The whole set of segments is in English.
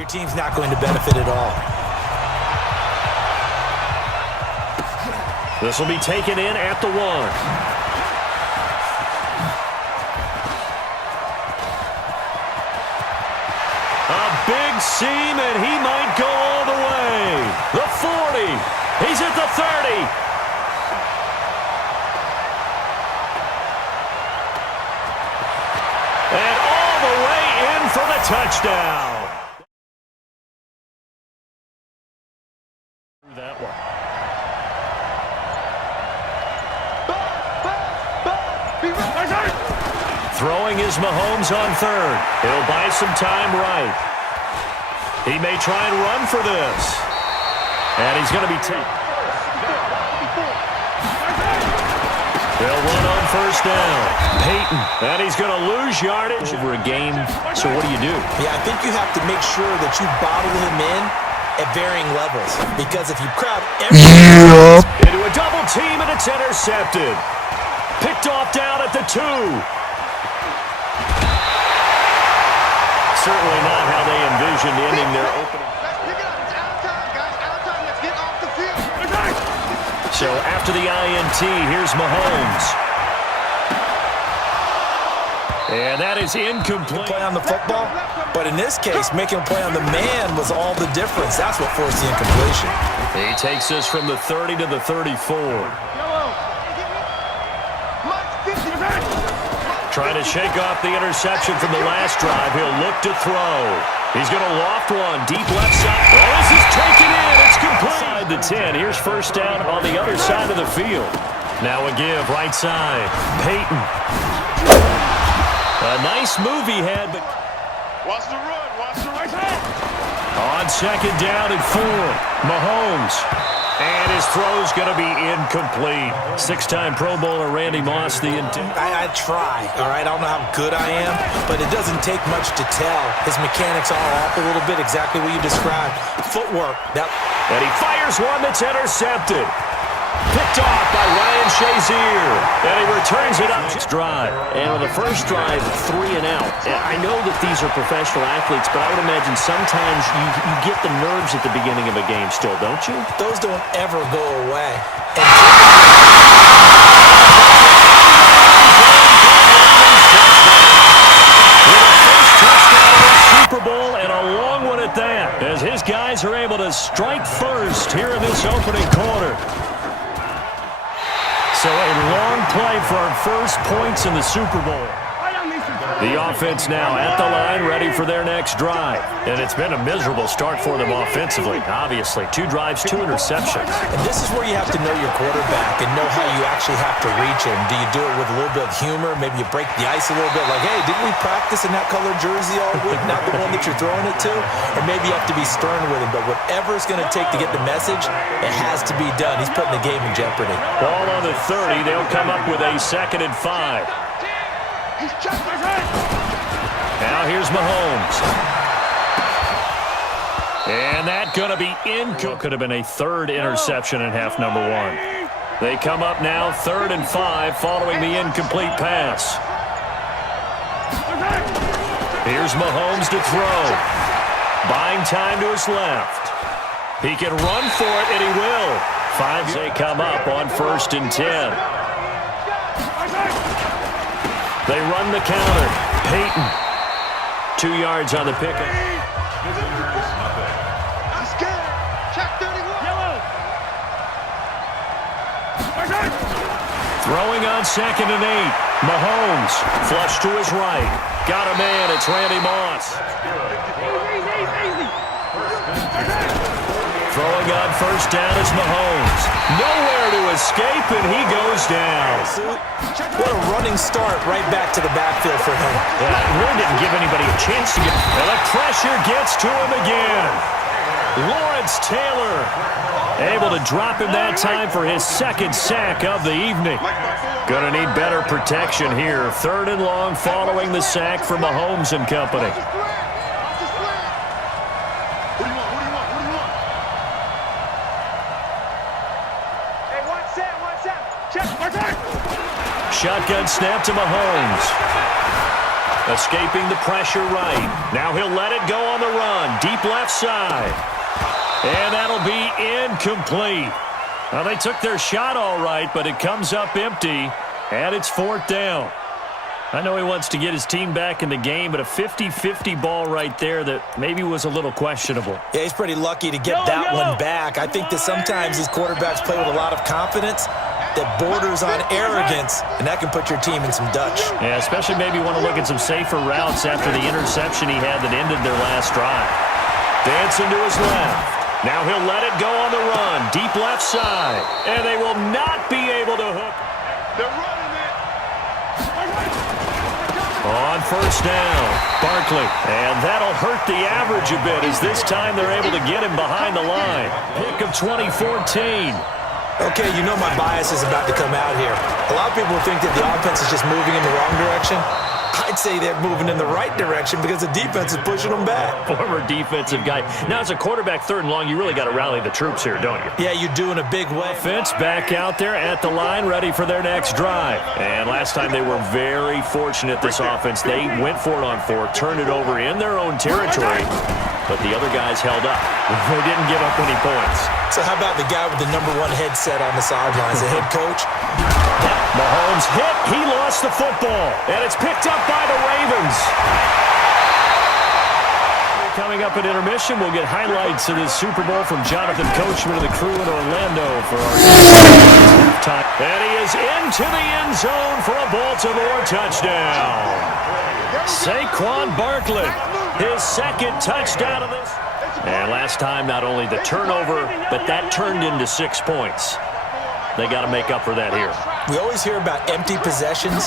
Your team's not going to benefit at all. This will be taken in at the 1. A big seam, and he might go all the way. The 40. He's at the 30. And all the way in for the touchdown. That one. Throwing is Mahomes on 3rd. He'll buy some time right. He may try and run for this. And he's going to be taken. They'll run on 1st down. Peyton. And he's going to lose yardage over a game. So what do? Yeah, I think you have to make sure that you bottle him in at varying levels. Because if you crowd everyone into a double team and it's intercepted. Picked off down at the 2. Certainly not how they envisioned ending their opening. Let's pick it up. It's out of time, guys. Out of time. Let's get off the field. So after the INT, here's Mahomes. And that is incomplete. Play on the football, but in this case, making a play on the man was all the difference. That's what forced the incompletion. He takes this from the 30 to the 34. Trying to shake off the interception from the last drive. He'll look to throw. He's going to loft one. Deep left side. Oh, this is taken in. It's complete. Side the 10. Here's 1st down on the other side of the field. Now a give. Right side. Peyton. A nice move he had, but... Watch the run. Watch the right side. On 2nd down and 4. Mahomes. And his throw's going to be incomplete. 6-time Pro Bowler Randy Moss, the intent. I try, all right? I don't know how good I am, but it doesn't take much to tell. His mechanics are off a little bit, exactly what you described. Footwork. And he fires one that's intercepted. Picked off by Ryan Shazier. And he returns it up. Next drive. And on the first drive, 3 and out. And I know that these are professional athletes, but I would imagine sometimes you get the nerves at the beginning of a game still, don't you? Those don't ever go away. Super Bowl, and a long one at that, as his guys are able to strike first here in this opening quarter. So a long play for our first points in the Super Bowl. The offense now at the line, ready for their next drive. And it's been a miserable start for them offensively, obviously. 2 drives, 2 interceptions. And this is where you have to know your quarterback and know how you actually have to reach him. Do you do it with a little bit of humor? Maybe you break the ice a little bit, like, hey, didn't we practice in that colored jersey all week, not the one that you're throwing it to? Or maybe you have to be stern with him. But whatever it's going to take to get the message, it has to be done. He's putting the game in jeopardy. Ball on the 30. They'll come up with a 2nd and 5. He's checked my right. Now here's Mahomes. And that going to be incomplete. Could have been a 3rd interception in half number 1. They come up now 3rd and 5 following the incomplete pass. Here's Mahomes to throw. Buying time to his left. He can run for it, and he will. 5 they come up on 1st and 10. They run the counter. Peyton. 2 yards on the pickup. I'm scared. Check 31. Yellow. Throwing on 2nd and 8. Mahomes. Flush to his right. Got a man. It's Randy Moss. Throwing on 1st down is Mahomes. Nowhere to escape, and he goes down. What a running start right back to the backfield for him. Yeah, it really didn't give anybody a chance to get... And the pressure gets to him again. Lawrence Taylor able to drop him that time for his 2nd sack of the evening. Gonna need better protection here. 3rd and long following the sack from Mahomes and company. Shotgun snap to Mahomes. Escaping the pressure right. Now he'll let it go on the run. Deep left side. And that'll be incomplete. Well, they took their shot all right, but it comes up empty, and it's 4th down. I know he wants to get his team back in the game, but a 50-50 ball right there that maybe was a little questionable. Yeah, he's pretty lucky to get that one back. I think that sometimes these quarterbacks play with a lot of confidence that borders on arrogance, and that can put your team in some Dutch. Yeah, especially maybe want to look at some safer routes after the interception he had that ended their last drive. Dancing to his left. Now he'll let it go on the run. Deep left side. And they will not be able to hook. They're running it. On 1st down, Barkley. And that'll hurt the average a bit as this time they're able to get him behind the line. Pick of 2014. Okay, you know my bias is about to come out here. A lot of people think that the offense is just moving in the wrong direction. I'd say they're moving in the right direction because the defense is pushing them back. Former defensive guy. Now, as a quarterback 3rd and long, you really got to rally the troops here, don't you? Yeah, you do in a big way. Offense back out there at the line, ready for their next drive. And last time they were very fortunate, this offense. They went for it on 4th, turned it over in their own territory, but the other guys held up. They didn't give up any points. So how about the guy with the #1 headset on the sidelines, the head coach? Mahomes hit. He lost the football. And it's picked up by the Ravens. Coming up at intermission, we'll get highlights of this Super Bowl from Jonathan Coachman of the crew in Orlando for our halftime. And he is into the end zone for a Baltimore touchdown. Saquon Barkley, his 2nd touchdown of this. And last time, not only the turnover, but that turned into 6 points. They got to make up for that here. We always hear about empty possessions,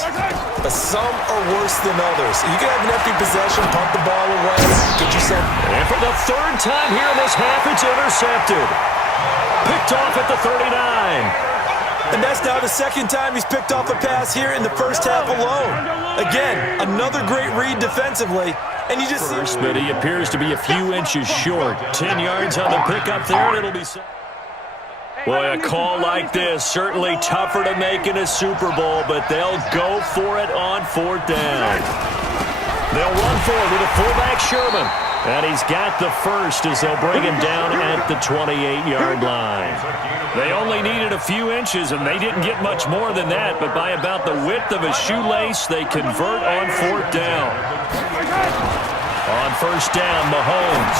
but some are worse than others. You can have an empty possession, punt the ball away, get yourself... And for the 3rd time here in this half, it's intercepted. Picked off at the 39. And that's now the 2nd time he's picked off a pass here in the 1st half alone. Again, another great read defensively. And you just see... But he appears to be a few inches short. 10 yards on the pickup there, and it'll be... Boy, a call like this, certainly tougher to make in a Super Bowl, but they'll go for it on 4th down. They'll run for it with a fullback Sherman. And he's got the first as they'll bring him down at the 28-yard line. They only needed a few inches, and they didn't get much more than that, but by about the width of a shoelace, they convert on 4th down. On 1st down, Mahomes.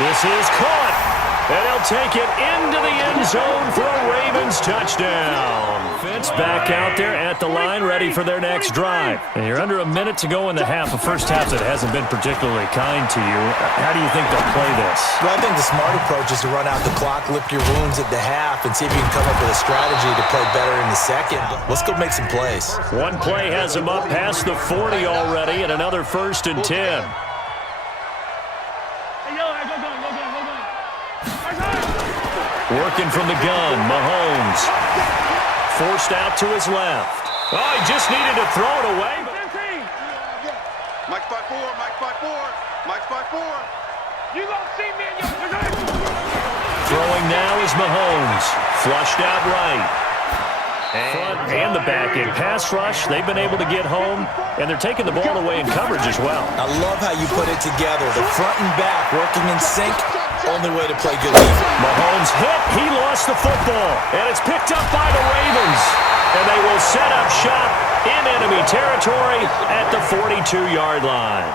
This is caught. And they'll take it into the end zone for a Ravens touchdown. Fitz back out there at the line, ready for their next drive. And you're under a minute to go in the half, a first half that hasn't been particularly kind to you. How do you think they'll play this? Well, I think the smart approach is to run out the clock, lick your wounds at the half, and see if you can come up with a strategy to play better in the 2nd. Let's go make some plays. One play has them up past the 40 already, and another 1st and 10. Working from the gun, Mahomes. Forced out to his left. Oh, he just needed to throw it away. Mike 5-4, Mike 5-4, Mike 5-4. You gonna see me in your... Throwing now is Mahomes. Flushed out right. And the back end. Pass rush, they've been able to get home, and they're taking the ball away in coverage as well. I love how you put it together. The front and back working in sync. Only way to play good defense. Mahomes hit. He lost the football. And it's picked up by the Ravens. And they will set up shop in enemy territory at the 42-yard line.